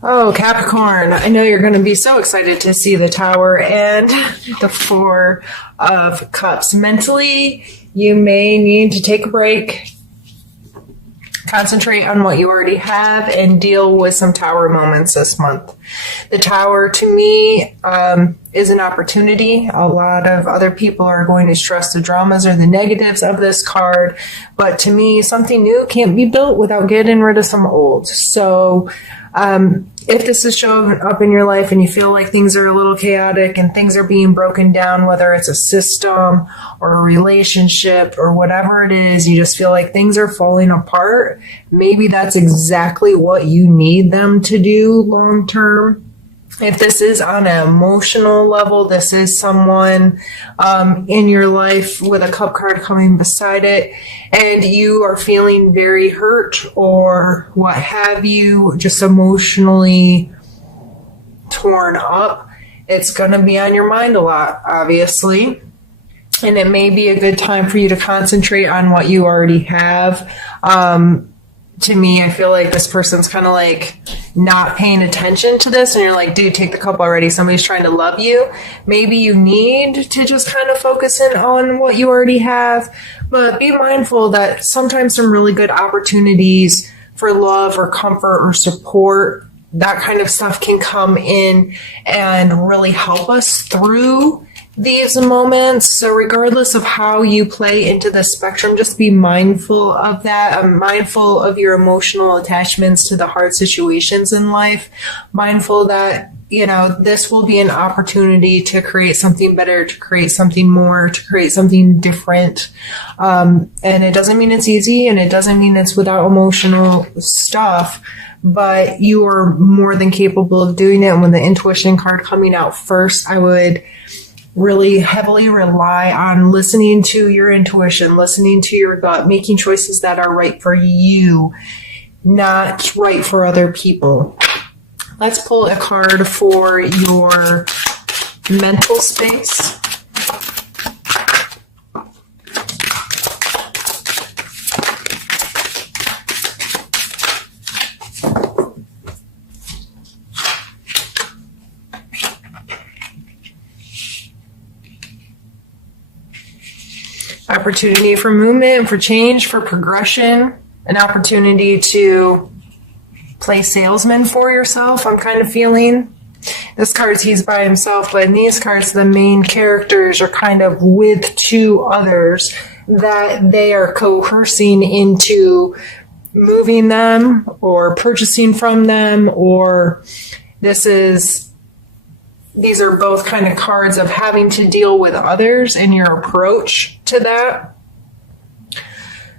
Oh, Capricorn, I know you're going to be so excited to see the Tower and the Four of Cups. Mentally, you may need to take a break, concentrate on what you already have, and deal with some Tower moments this month. The Tower, to me, is an opportunity. A lot of other people are going to stress the dramas or the negatives of this card, but to me, something new can't be built without getting rid of some old. So, if this is showing up in your life and you feel like things are a little chaotic and things are being broken down, whether it's a system or a relationship or whatever it is, you just feel like things are falling apart, maybe that's exactly what you need them to do long term. If this is on an emotional level, this is someone in your life with a cup card coming beside it, and you are feeling very hurt or what have you, just emotionally torn up. It's going to be on your mind a lot, obviously. And it may be a good time for you to concentrate on what you already have. To me, I feel like this person's kind of like not paying attention to this, and you're like, dude, take the cup already. Somebody's trying to love you. Maybe you need to just kind of focus in on what you already have, but be mindful that sometimes some really good opportunities for love or comfort or support, that kind of stuff can come in and really help us through these moments. So regardless of how you play into the spectrum, just be mindful of that. Mindful of your emotional attachments to the hard situations in life. Mindful that, this will be an opportunity to create something better, to create something more, to create something different. And it doesn't mean it's easy, and it doesn't mean it's without emotional stuff, but you are more than capable of doing it. And with the intuition card coming out first, I would really heavily rely on listening to your intuition, listening to your gut, making choices that are right for you, not right for other people. Let's pull a card for your mental space. Opportunity for movement, for change, for progression, an opportunity to play salesman for yourself. I'm kind of feeling this card's he's by himself, but in these cards, the main characters are kind of with two others that they are coercing into moving them or purchasing from them, or these are both kind of cards of having to deal with others and your approach to that.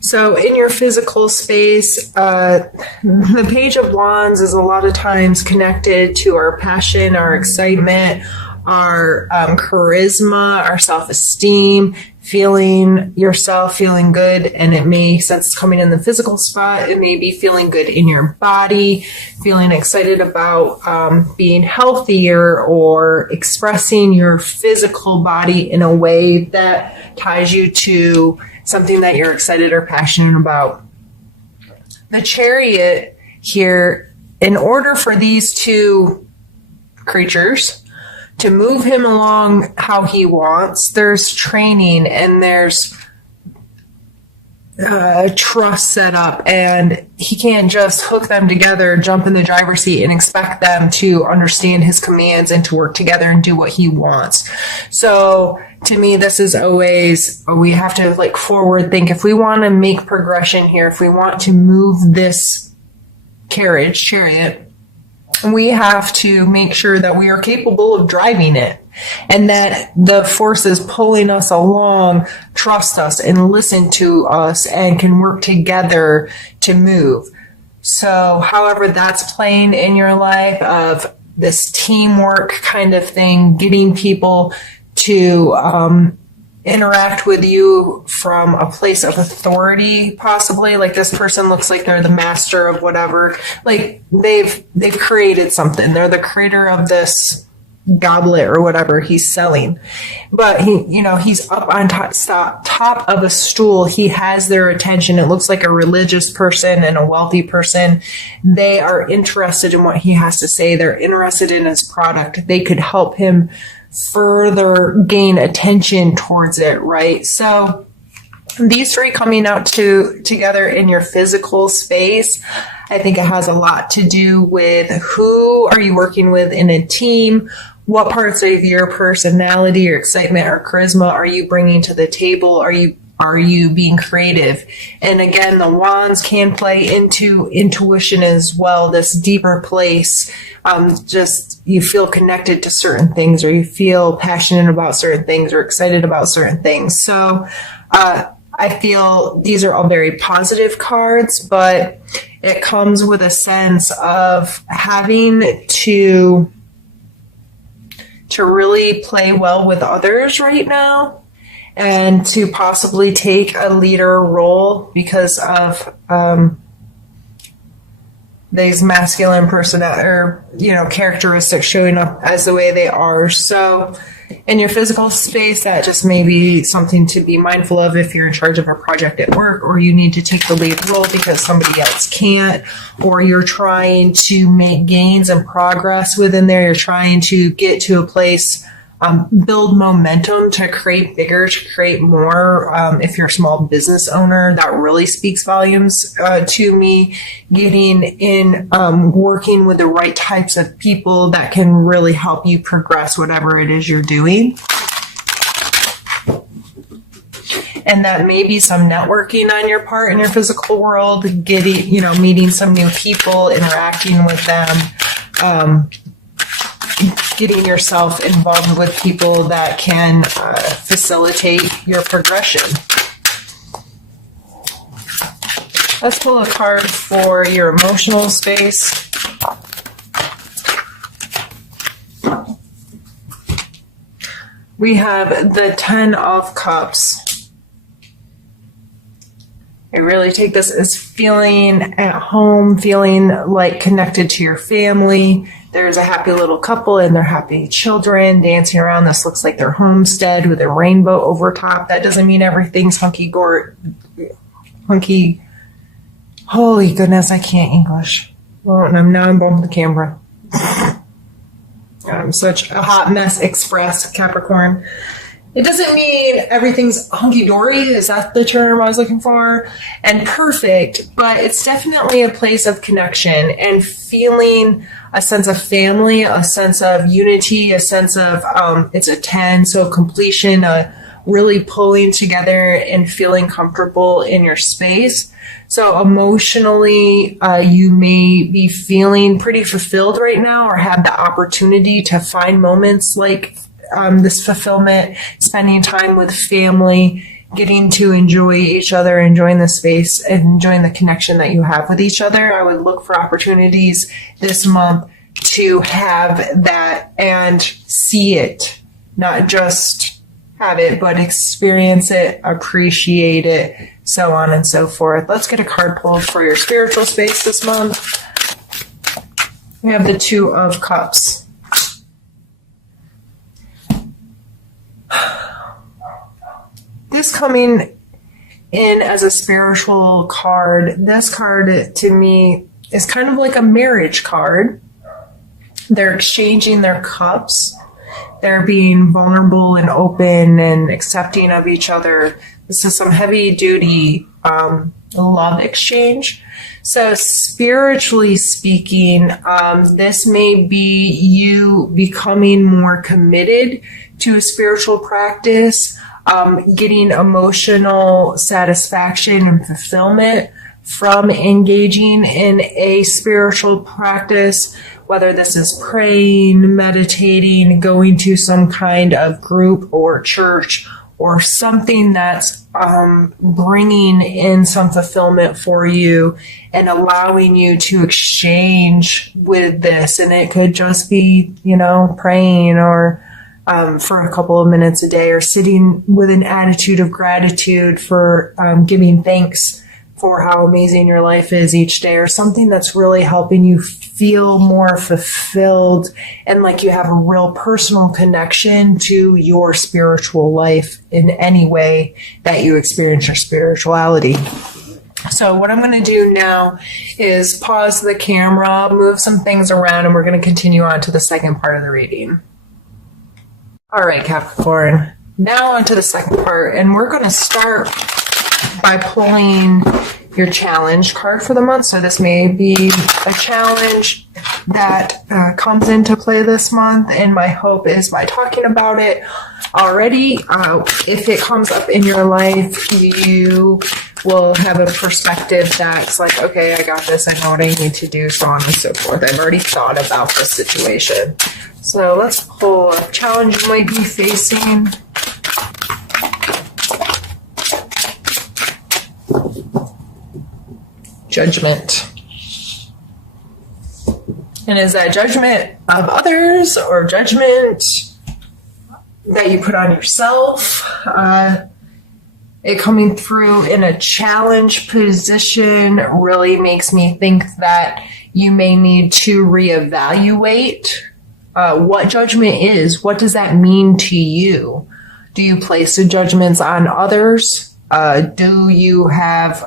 So in your physical space, the Page of Wands is a lot of times connected to our passion, our excitement, our charisma, our self-esteem, feeling yourself, feeling good. And it may, since it's coming in the physical spot, it may be feeling good in your body, feeling excited about being healthier, or expressing your physical body in a way that ties you to something that you're excited or passionate about. The Chariot here, in order for these two creatures to move him along how he wants, there's training and there's trust set up, and he can't just hook them together, jump in the driver's seat, and expect them to understand his commands and to work together and do what he wants. So to me, this is always, we have to forward think. If we want to make progression here, if we want to move this chariot, we have to make sure that we are capable of driving it, and that the forces pulling us along trust us and listen to us and can work together to move. So however that's playing in your life, of this teamwork kind of thing, getting people to interact with you from a place of authority, possibly. Like, this person looks like they're the master of whatever. Like, they've created something. They're the creator of this goblet or whatever he's selling. But he's up on top of a stool. He has their attention. It looks like a religious person and a wealthy person. They are interested in what he has to say. They're interested in his product. They could help him further gain attention towards it, right? So these three coming out together in your physical space, I think it has a lot to do with who are you working with in a team. What parts of your personality or excitement or charisma are you bringing to the table? Are you being creative? And again, the wands can play into intuition as well, this deeper place. Just you feel connected to certain things, or you feel passionate about certain things, or excited about certain things. So I feel these are all very positive cards, but it comes with a sense of having to really play well with others right now, and to possibly take a leader role because of these masculine characteristics showing up as the way they are. So in your physical space, that just may be something to be mindful of if you're in charge of a project at work, or you need to take the lead role because somebody else can't, or you're trying to make gains and progress within there. You're trying to get to a place, build momentum to create bigger, to create more. If you're a small business owner, that really speaks volumes to me. Getting in, working with the right types of people that can really help you progress whatever it is you're doing. And that may be some networking on your part in your physical world, meeting some new people, interacting with them, getting yourself involved with people that can facilitate your progression. Let's pull a card for your emotional space. We have the 10 of Cups. I really take this as feeling at home, feeling like connected to your family. There's a happy little couple and their happy children dancing around. This looks like their homestead with a rainbow over top. That doesn't mean everything's hunky. Holy goodness, I can't English. Well, and I'm bumping the camera. I'm such a hot mess express, Capricorn. It doesn't mean everything's hunky-dory. Is that the term I was looking for? And perfect, but it's definitely a place of connection and feeling a sense of family, a sense of unity, a sense of, it's a 10, so completion, really pulling together and feeling comfortable in your space. So emotionally, you may be feeling pretty fulfilled right now, or have the opportunity to find moments like this fulfillment, spending time with family, getting to enjoy each other, enjoying the space, and enjoying the connection that you have with each other. I would look for opportunities this month to have that and see it, not just have it, but experience it, appreciate it, so on and so forth. Let's get a card pulled for your spiritual space this month. We have the 2 of Cups. This coming in as a spiritual card, this card to me is kind of like a marriage card. They're exchanging their cups. They're being vulnerable and open and accepting of each other. This is some heavy duty love exchange. So spiritually speaking, this may be you becoming more committed to a spiritual practice, getting emotional satisfaction and fulfillment from engaging in a spiritual practice, whether this is praying, meditating, going to some kind of group or church, or something that's bringing in some fulfillment for you and allowing you to exchange with this. And it could just be, praying, or for a couple of minutes a day, or sitting with an attitude of gratitude for giving thanks for how amazing your life is each day, or something that's really helping you feel more fulfilled and like you have a real personal connection to your spiritual life in any way that you experience your spirituality. So what I'm going to do now is pause the camera, move some things around, and we're going to continue on to the second part of the reading. All right, Capricorn. Now on to the second part, and we're going to start by pulling your challenge card for the month. So this may be a challenge that comes into play this month, and my hope is by talking about it already, if it comes up in your life, you will have a perspective that's like, okay, I got this, I know what I need to do, so on and so forth. I've already thought about this situation. So let's pull a challenge you might be facing. Judgment. And is that judgment of others or judgment that you put on yourself? It coming through in a challenge position really makes me think that you may need to reevaluate what judgment is. What does that mean to you? Do you place the judgments on others? Do you have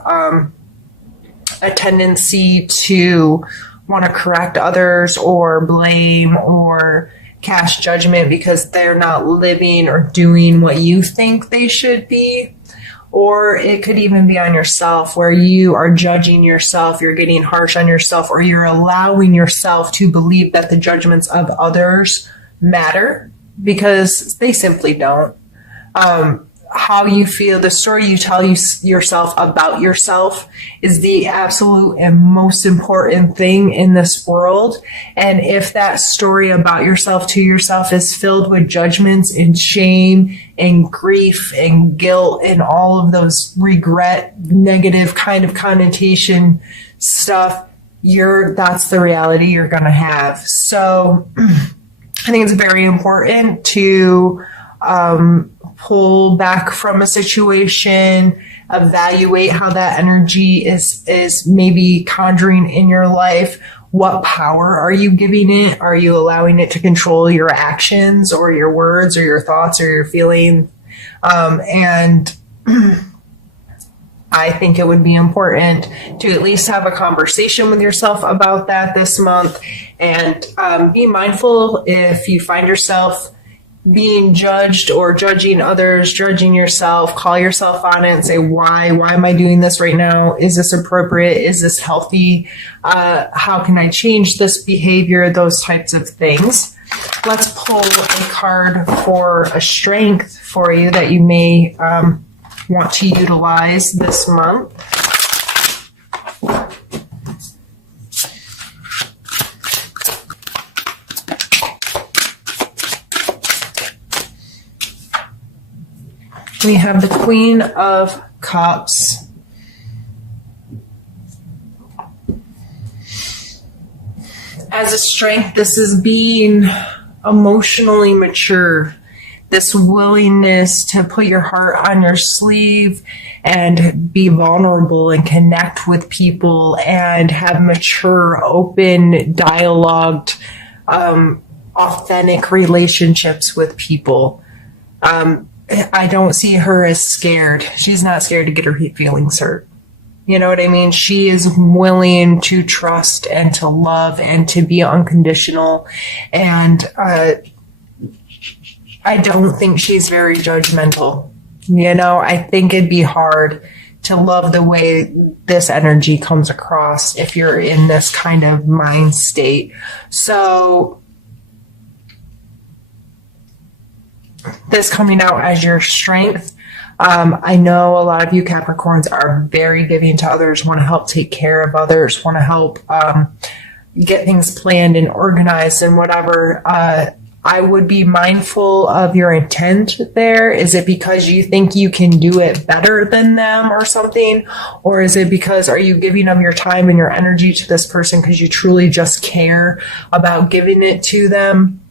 a tendency to want to correct others or blame or cast judgment because they're not living or doing what you think they should be? Or it could even be on yourself, where you are judging yourself, you're getting harsh on yourself, or you're allowing yourself to believe that the judgments of others matter because they simply don't. How you feel, the story you tell yourself about yourself is the absolute and most important thing in this world. And if that story about yourself to yourself is filled with judgments and shame and grief and guilt and all of those regret, negative kind of connotation stuff, that's the reality you're going to have. So I think it's very important to pull back from a situation, evaluate how that energy is maybe conjuring in your life. What power are you giving it? Are you allowing it to control your actions or your words or your thoughts or your feelings? And I think it would be important to at least have a conversation with yourself about that this month, and be mindful if you find yourself being judged or judging others, judging yourself, call yourself on it and say, why am I doing this right now? Is this appropriate? Is this healthy? How can I change this behavior? Those types of things. Let's pull a card for a strength for you that you may want to utilize this month. We have the Queen of Cups. As a strength, this is being emotionally mature. This willingness to put your heart on your sleeve and be vulnerable and connect with people and have mature, open, dialogued, authentic relationships with people. I don't see her as scared. She's not scared to get her feelings hurt. You know what I mean? She is willing to trust and to love and to be unconditional. And I don't think she's very judgmental. You know, I think it'd be hard to love the way this energy comes across if you're in this kind of mind state. So this coming out as your strength. I know a lot of you Capricorns are very giving to others, want to help take care of others, want to help get things planned and organized and whatever. I would be mindful of your intent there. Is it because you think you can do it better than them or something? Or is it because are you giving of your time and your energy to this person because you truly just care about giving it to them?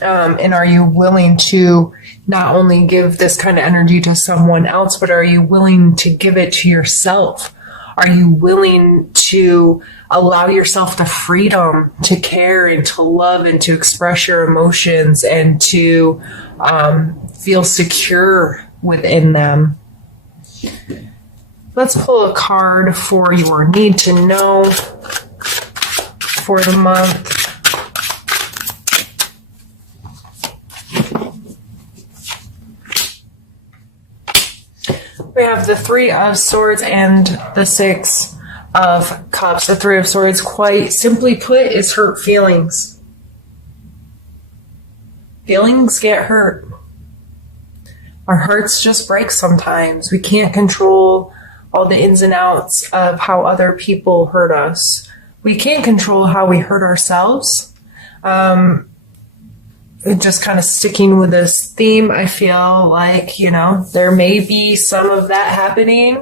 And are you willing to not only give this kind of energy to someone else, but are you willing to give it to yourself? Are you willing to allow yourself the freedom to care and to love and to express your emotions and to feel secure within them? Let's pull a card for your need to know for the month. We have the Three of Swords and the Six of Cups. The Three of Swords, quite simply put, is hurt feelings. Feelings get hurt. Our hearts just break sometimes. We can't control all the ins and outs of how other people hurt us. We can't control how we hurt ourselves. Just kind of sticking with this theme, I feel like, there may be some of that happening,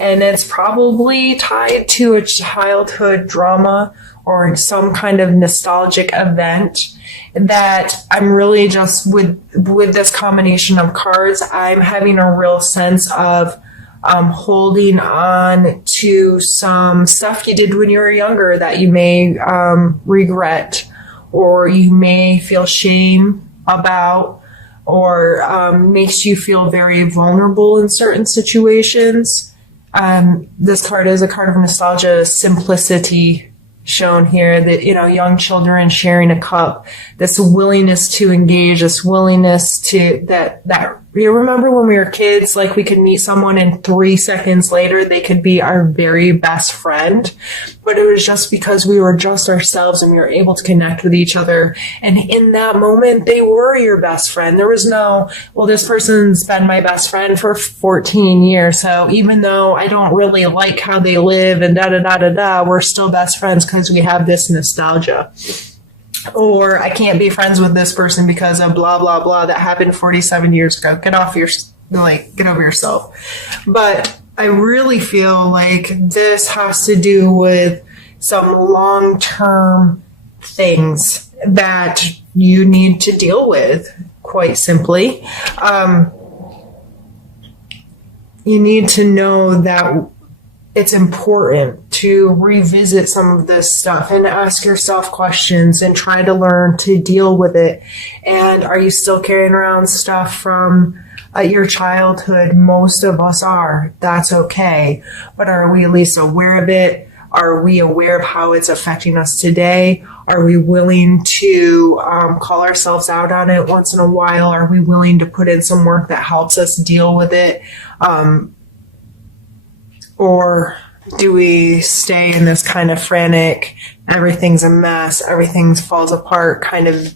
and it's probably tied to a childhood drama or some kind of nostalgic event that I'm really just with this combination of cards, I'm having a real sense of holding on to some stuff you did when you were younger that you may regret, or you may feel shame about, or makes you feel very vulnerable in certain situations. This card is a card of nostalgia, simplicity shown here, that, young children sharing a cup, this willingness to engage, this willingness to, that you remember when we were kids, like we could meet someone and 3 seconds later they could be our very best friend, but it was just because we were just ourselves and we were able to connect with each other. And in that moment, they were your best friend. There was no, well, this person's been my best friend for 14 years, so even though I don't really like how they live and we're still best friends because we have this nostalgia. Or I can't be friends with this person because of blah, blah, blah that happened 47 years ago. Get over yourself. But I really feel like this has to do with some long-term things that you need to deal with, quite simply. You need to know that it's important to revisit some of this stuff and ask yourself questions and try to learn to deal with it. And are you still carrying around stuff from your childhood? Most of us are. That's okay. But are we at least aware of it? Are we aware of how it's affecting us today? Are we willing to call ourselves out on it once in a while? Are we willing to put in some work that helps us deal with it? Or do we stay in this kind of frantic, everything's a mess, everything falls apart kind of,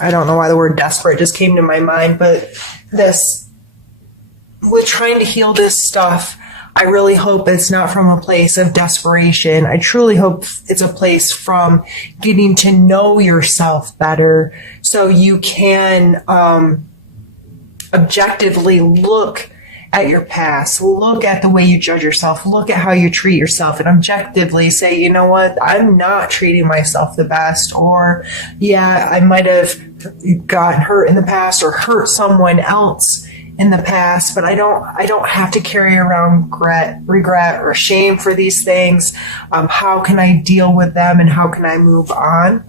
I don't know why the word desperate just came to my mind, but this, with trying to heal this stuff, I really hope it's not from a place of desperation. I truly hope it's a place from getting to know yourself better so you can objectively look at your past, look at the way you judge yourself, look at how you treat yourself, and objectively say, you know what, I'm not treating myself the best, or yeah, I might have gotten hurt in the past or hurt someone else in the past, but I don't have to carry around regret or shame for these things. How can I deal with them and how can I move on?